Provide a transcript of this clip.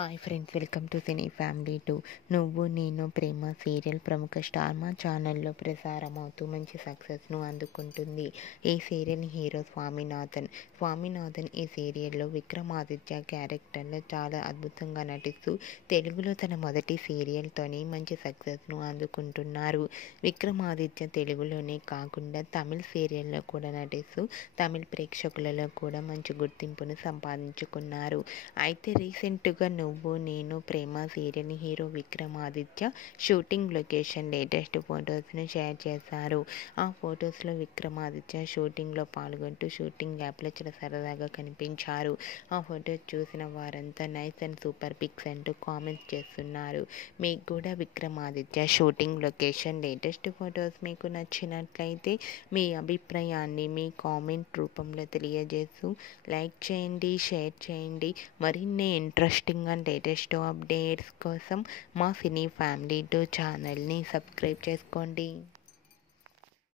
Hi friends, welcome to cine family 2. నువ్వు Nenu Prema serial ప్రముఖ star మా ఛానల్లో ప్రసారం అవుతూ మంచి సక్సెస్ను అందుకుంటుంది. ఈ సీరియల్ హీరో స్వామినాథన్ ఈ సీరియల్లో విక్రమాదిత్య క్యారెక్టర్లో చాలా అద్భుతంగా నటిస్తూ తెలుగులో తన మొదటి సీరియల్తోనే మంచి సక్సెస్ను అందుకుంటున్నారు. విక్రమాదిత్య తెలుగులోనే కాకుండా తమిళ సీరియల్లో కూడా నటిస్తూ తమిళ ప్రేక్షకులలో కూడా మంచి గుర్తింపును సంపాదించుకున్నారు. అయితే రీసెంట్గా Nuvvu Nenu Prema serial hero Vikramaditya shooting location latest ఫొటోస్ను షేర్ చేశారు. ఆ ఫొటోస్లో విక్రమాదిత్య షూటింగ్లో పాల్గొంటూ షూటింగ్ యాప్లో చాలా సరదాగా కనిపించారు. ఆ ఫొటోస్ చూసిన వారంతా నైస్ అండ్ సూపర్ పిక్స్ అంటూ కామెంట్స్ చేస్తున్నారు. మీకు కూడా Vikramaditya shooting location latest photos మీకు నచ్చినట్లయితే మీ అభిప్రాయాన్ని మీ కామెంట్ రూపంలో తెలియజేస్తూ లైక్ చేయండి, షేర్ చేయండి. మరిన్ని ఇంట్రెస్టింగ్ అండ్ లేటెస్ట్ అప్డేట్స్ కోసం మా సినీ ఫ్యామిలీ 2 ఛానల్ని సబ్స్క్రైబ్ చేసుకోండి.